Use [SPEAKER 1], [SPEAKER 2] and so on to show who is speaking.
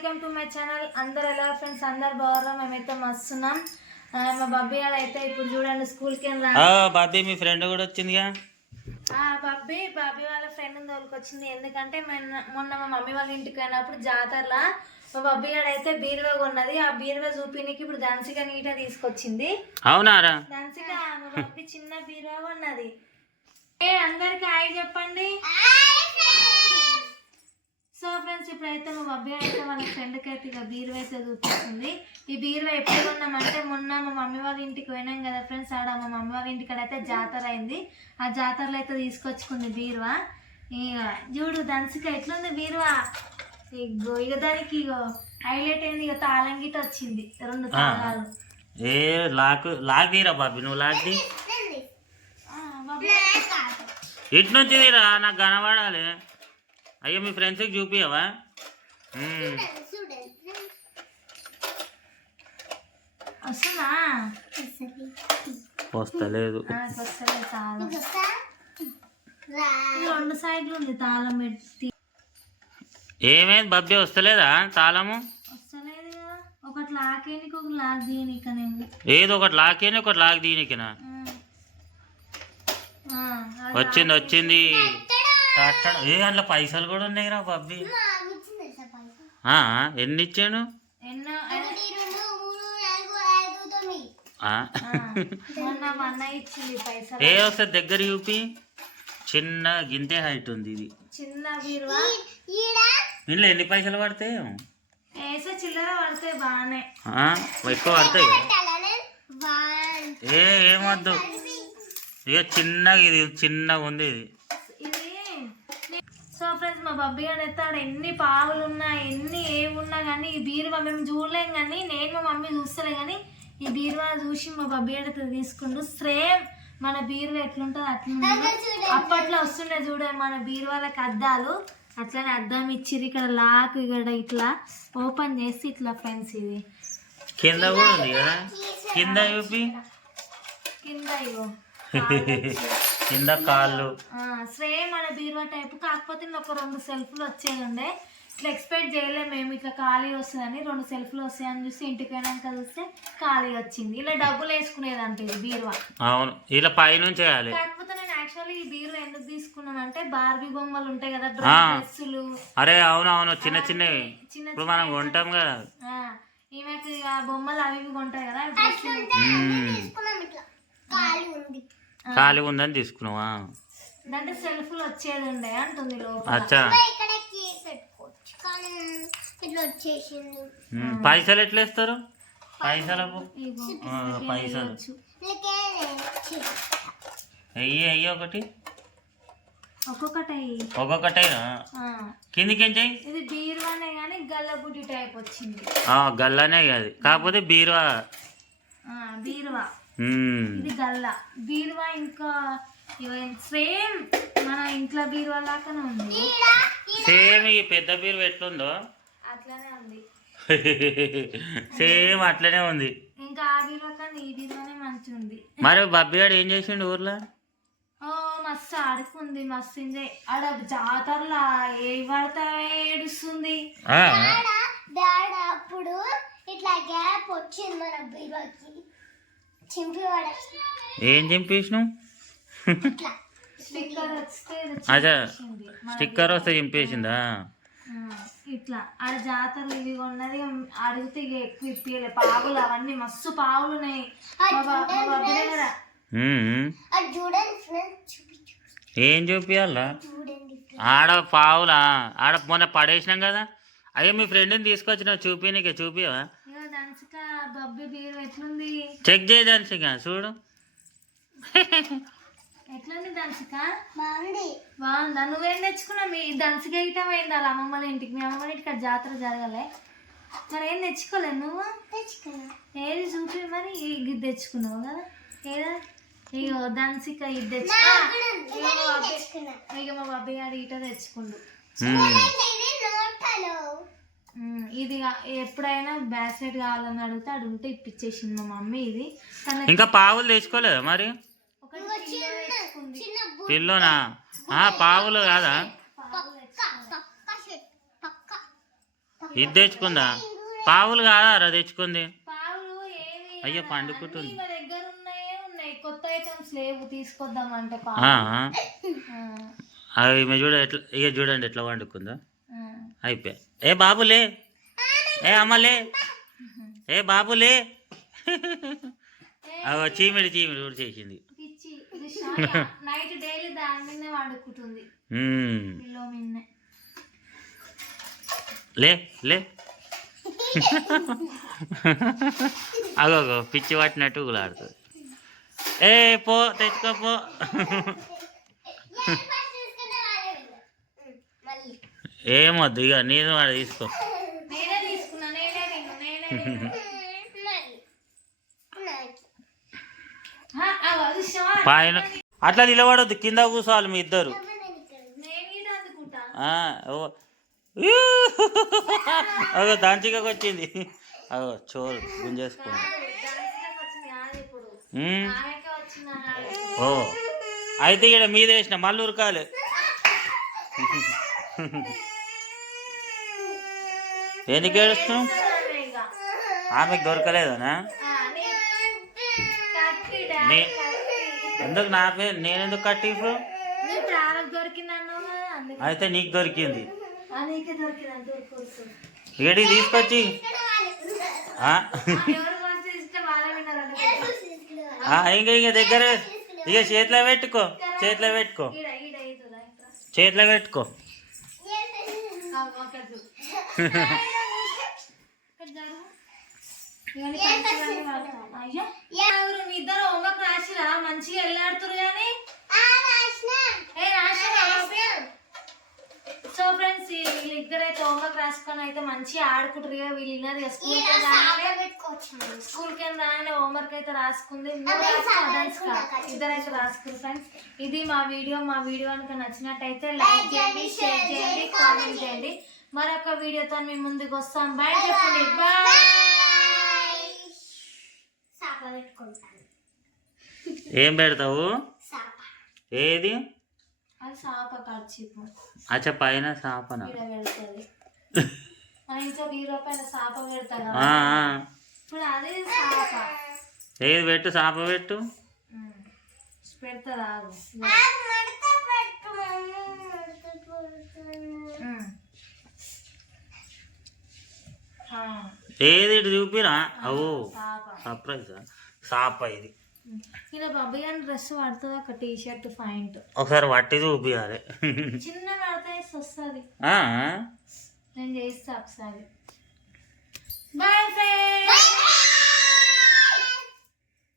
[SPEAKER 1] Welcome to my channel. అందరు ఎలా friends? అందరు బాగున్నాం మేమైతే మస్తున్నాం. మా బబ్బీ గారు అయితే ఇప్పుడు చూడండి స్కూల్కి వెళ్ళి రా
[SPEAKER 2] బాబీ మీ ఫ్రెండ్ కూడా వచ్చిందిగా?
[SPEAKER 1] ఆ బబ్బీ బాబీ వాళ్ళ ఫ్రెండ్ తోలుకొచ్చింది. ఎందుకంటే మొన్న మొన్న మా మమ్మీ వాళ్ళ ఇంటికి పోయినప్పుడు జాతరలా మా బబ్బీ గారు అయితే బీరువా కొన్నది. ఆ బీరువా చూపినికి ఇప్పుడు దంచిగా నీట తీసుకొచ్చింది.
[SPEAKER 2] అవునారా?
[SPEAKER 1] దంచిగా మా బబ్బీ చిన్న బీరువా కొన్నది. ఏ అందరికి హాయ్ చెప్పండి. ఫ్రెండ్స్ ఇప్పుడైతే మా బబ్బీ అయితే వాళ్ళ ఫ్రెండ్కి అయితే ఇక బీరువా అయితే చూపిస్తుంది. ఈ బీరువా ఎప్పుడు కొన్నామంటే మొన్న మా మమ్మీ వాళ్ళ ఇంటికి పోయినాం కదా ఫ్రెండ్స్ ఆడ మా మమ్మీ వాళ్ళ ఇంటికి అయితే జాతర అయింది. ఆ జాతరలో అయితే తీసుకొచ్చుకుంది బీరువా. ఇక చూడు దంచిక ఎట్లుంది బీరువా? ఇగో ఇక దానికి ఇగో హైలైట్ అయింది ఇక తాళం గిట వచ్చింది. రెండు తాళాలు.
[SPEAKER 2] ఏ లాక్ లాక్ తీరా బాబీ నువ్వు లాక్ తీ.
[SPEAKER 1] ఆ, బబ్బీ
[SPEAKER 2] ఇటు నుంచి తీరా? నాకు కనబడాలి. అయ్యో మీ ఫ్రెండ్స్కి చూపియవా వస్తలేదు.
[SPEAKER 1] రెండు సైడ్లు ఉంది తాళం పెట్టి.
[SPEAKER 2] ఏమైంది బబ్బీ వస్తలేదా తాళము?
[SPEAKER 1] ఒకటి లాకేనికి లాక్ దీనికనేది
[SPEAKER 2] ఏదో ఒకటి లాకేని ఒకటి లాక్ దీనికినా? వచ్చింది వచ్చింది. కట్టడం. ఏ అందులో పైసలు కూడా ఉన్నాయిరా బబ్బీ ఆ, ఎన్ని ఇచ్చాను? ఏ వస్తుంది దగ్గర చూపి. చిన్న గింతే హైట్ ఉంది ఇది.
[SPEAKER 1] చిన్న
[SPEAKER 2] ఇంట్లో ఎన్ని పైసలు పడతాయి?
[SPEAKER 1] వేసే చిల్లర పడితే బాగానే.
[SPEAKER 2] ఆ, ఎక్కువ పడతాయి ఏ ఏమొద్దు ఇక చిన్నగా ఇది చిన్నగా ఉంది ఇది.
[SPEAKER 1] సో ఫ్రెండ్స్ మా బబ్బీ గారు అయితే ఆడ ఎన్ని పావులు ఉన్నా ఎన్ని ఏవి ఉన్నా కానీ ఈ బీరువా మేము చూడలేం కానీ నేను మా మమ్మీ చూస్తలే కానీ ఈ బీరువా చూసి మా బబ్బీ అయితే తీసుకుంటూ సేమ్ మన బీరువా ఎట్లుంటుంది అట్లుంటుంది అప్పట్లో వస్తుండే చూడే మన బీరువాలకు అద్దాలు అట్లనే అద్దం ఇచ్చిర్రు ఇక్కడ లాక్ ఇక్కడ ఇట్లా ఓపెన్ చేసి ఇట్లా ఫ్రెండ్స్ ఇది.
[SPEAKER 2] కింద కూడా ఉంది కదా? కింద చూపి.
[SPEAKER 1] కింద ఇగో.
[SPEAKER 2] కింద కాళ్ళు.
[SPEAKER 1] సేమ్ మన బీరువా టైప్ కాకపోతే ఒక రెండు సెల్ఫ్లు వచ్చేది ఉండే ఇట్లా ఎక్స్పెక్ట్ చేయలేము మేము ఇట్లా ఖాళీ వస్తుందని. రెండు సెల్ఫ్లు వస్తాయని చూసి ఇంటికి పోయినాక చూస్తే ఖాళీ వచ్చింది. ఇలా డబ్బులు వేసుకునేది అంటే ఇది బీరువా.
[SPEAKER 2] అవును. ఇలా పైనుంచి చేయాలి
[SPEAKER 1] కాకపోతే నేను యాక్చువల్లీ ఈ బీరువా ఎందుకు తీసుకున్నానంటే బార్బీ బొమ్మలు ఉంటాయి కదా. డ్రెస్సులు.
[SPEAKER 2] అరే అవును అవును చిన్న చిన్నవి.
[SPEAKER 1] చిన్న
[SPEAKER 2] ఇప్పుడు మనం కొంటాం కదా.
[SPEAKER 1] ఆ, ఈమెకి ఆ బొమ్మలు అవి ఇవి కొంటాయి కదా.
[SPEAKER 2] ఖాళీ ఉందని తీసుకున్నావా?
[SPEAKER 1] అంటే సెల్ఫ్లు వచ్చేది ఉండే అంటుంది లోపల.
[SPEAKER 2] అచ్చా. మ్మ్. పైసలు ఎట్లా ఇస్తారు? పైసలకు పైసలు. అయ్యి అయ్యి ఒకటి?
[SPEAKER 1] ఒక్కొక్కటి
[SPEAKER 2] కిందికి ఏం చెయ్యి?
[SPEAKER 1] ఇది బీరువానే కానీ గల్లబుడ్డి టైప్ వచ్చింది.
[SPEAKER 2] ఆ, గల్లనే అది. కాకపోతే బీరువా?
[SPEAKER 1] ఆ, బీరువా. ఇది గల్ల. బీరువా ఇంకా సేమ్ మన ఇంట్లో బీరువా లాగానే ఉంది.
[SPEAKER 2] సేమ్ ఈ పెద్ద బీరువా ఎట్లుందో?
[SPEAKER 1] అట్లానే ఉంది.
[SPEAKER 2] సేమ్ అట్లనే ఉంది.
[SPEAKER 1] ఇంకా ఆ బీరువా కానీ ఈ బీరువానే మంచిగా ఉంది.
[SPEAKER 2] మరి బబ్బీ గారు ఏం చేసిండు ఊర్లో?
[SPEAKER 1] ఓ మస్తు ఆడుకుంది మస్తు ఎంజాయ్. ఆడ జాతరలా ఏ పడతా ఏడుస్తుంది
[SPEAKER 3] అప్పుడు ఇట్లా గ్యాప్ వచ్చింది మన పడేసి
[SPEAKER 2] ఏం చింపేసినావు?
[SPEAKER 3] ఇట్లా
[SPEAKER 1] స్టిక్కర్ వస్తే ఇది
[SPEAKER 2] అచ్చా
[SPEAKER 1] వచ్చింది
[SPEAKER 2] స్టిక్కర్ వస్తే చింపేసిందా?
[SPEAKER 1] ఇట్లా ఆడ జాతరలు ఇవి ఉన్నది అడిగితే ఇక ఎక్కువ ఇప్పియలే. పావులు అవన్నీ మస్తు పావులు ఉన్నాయి.
[SPEAKER 3] అది
[SPEAKER 2] ఏం చూపియాలా? ఆడ పావులా? ఆడ మొన్న పడేసినాం కదా? అయ్యో మీ ఫ్రెండ్ని తీసుకొచ్చిన చూపి నీకే చూపియవా? చెక్ చేయడానికి చూడు.
[SPEAKER 1] ఎట్లుంది దంచుక
[SPEAKER 3] బాగుంది.
[SPEAKER 1] బాగుందా? నువ్వేం తెచ్చుకున్నావు? మీ దంచుక ఇటం అయింది వాళ్ళ అమ్మమ్మల ఇంటికి. మీ అమ్మమ్మ ఇంటికి జాతర జరగలే. మరి ఏం తెచ్చుకోలేదు నువ్వు?
[SPEAKER 3] తెచ్చుకున్నా.
[SPEAKER 1] ఏది చూపి మరి? ఇది తెచ్చుకున్నావు కదా? ఏదా? ఇగో దంచిక ఇది తెచ్చుకో ఇక మా బాబీ
[SPEAKER 3] తెచ్చుకున్నా
[SPEAKER 1] ఇక మా బాబాయ్ గారు ఈట తెచ్చుకుండు
[SPEAKER 2] మ్మ్.
[SPEAKER 3] ఇది నోటలో
[SPEAKER 1] ఉమ్, ఇది ఎప్పుడైనా బ్రాస్లెట్ కావాలని అడిగితే అడి ఉంటే ఇప్పించేసింది మా మమ్మీ ఇది.
[SPEAKER 2] ఇంకా పావులు తెచ్చుకోలేదా మరి? పిల్లోనా? ఆ, పావులు కాదా? ఇది తెచ్చుకుందా? పావులు కాదా రా తెచ్చుకుంది? అయ్యో, పండుకుంటుంది.
[SPEAKER 1] అన్నీ మా దగ్గర ఉన్నాయే ఉన్నాయి. కొత్త ఐటమ్స్ లేవు తీసుకొద్దామంటే
[SPEAKER 2] ఆ,
[SPEAKER 1] పావులు. ఆ,
[SPEAKER 2] అవి చూడ ఎట్లా ఇక చూడండి ఎట్లా వండుకుందో
[SPEAKER 1] ఆ.
[SPEAKER 2] ఏ బాబులే ఏ అమ్మలే ఏ బాబులే అవ చీమిడి చీమిడి కూడా చేసింది.
[SPEAKER 1] నైట్ డైలీ దాని వండుకుంటుంది
[SPEAKER 2] లే లే అగో అగో పిచ్చి పట్టినట్టు గులాడుతుంది ఏ పో తెచ్చుకో పో
[SPEAKER 3] మళ్ళీ
[SPEAKER 2] ఏమొద్దు ఇక నేను వాడు తీసుకో. పైన అట్లా నిలబడొద్దు కింద కూర్చోవాలి మీ ఇద్దరు! అగో దాంచికకు వచ్చింది. అగో చోరు గుంజేసుకోండి. ఓ. అయితే ఇక్కడ మీద వేసిన మళ్ళీ ఉరకాలి. ఎందుకు ఏడుస్తున్నావు. ఆమెకు దొరకలేదనా
[SPEAKER 1] నీ-.
[SPEAKER 2] ఎందుకు నా పేరు నేనెందుకు కట్టి ఇప్పుడు
[SPEAKER 1] నీ ప్రాణకు దొరికింది అన్నావు కదా అందుకే
[SPEAKER 2] అయితే నీకు దొరికింది ఇక్కడికి తీసుకొచ్చి ఇంకా ఇంకా దగ్గర ఇక చేతిలో పెట్టుకో చేతిలో పెట్టుకో. చేతిలో పెట్టుకో
[SPEAKER 1] ఆ, ఒకటి చూడు. ఇక్కడ జరుగు. ఇక నీ పైసలన్నీ వాడతాను. అయ్యో ఎవరు మీ ఇద్దరు హోంవర్క్ రాసిరా మంచిగా వెళ్ళాడుతురు కానీ సో ఫ్రెండ్స్ వీళ్ళు ఇద్దరైతే హోంవర్క్ రాసుకొని అయితే మంచిగా ఆడుకుంటారు ఇక వీళ్ళు విన్నర్ స్కూల్ స్కూల్కి రాగానే హోంవర్క్ అయితే రాసుకుంది. అదర్స్కా. ఇద్దరైతే రాసుకుంది ఫ్రెండ్స్. ఇది మా వీడియో. మా వీడియో కనుక నచ్చినట్టయితే లైక్ చేయండి షేర్ చేయండి కామెంట్ చేయండి. మరొక వీడియోతో మేము ముందుకు వస్తాం. బాయ్ చెప్పండి. బాయ్
[SPEAKER 2] ఏం పెడతావు? ఏది?
[SPEAKER 1] సాప
[SPEAKER 2] అచ్చ పైన సాపన?
[SPEAKER 1] ఇక్కడ పెడుతుంది. మన ఇంట్లో బీరో పైన సాప పెడతారు
[SPEAKER 2] ఆ, ఆ.
[SPEAKER 1] ఇప్పుడు అదే సాప.
[SPEAKER 2] ఏది పెట్టు సాప పెట్టు.
[SPEAKER 1] పెడతారు
[SPEAKER 2] ఏది చూపిరా? అవో. సర్ప్రైజ్? సాప ఇది.
[SPEAKER 1] ఇలా బాబాయ్ అని డ్రెస్ పడుతుంది ఒక టీ షర్ట్ ఫైంట్
[SPEAKER 2] ఒకసారి వట్టి చూపియాలి.
[SPEAKER 1] చిన్న పడితే వస్తుంది? నేను చేస్తా ఒకసారి. Boy friend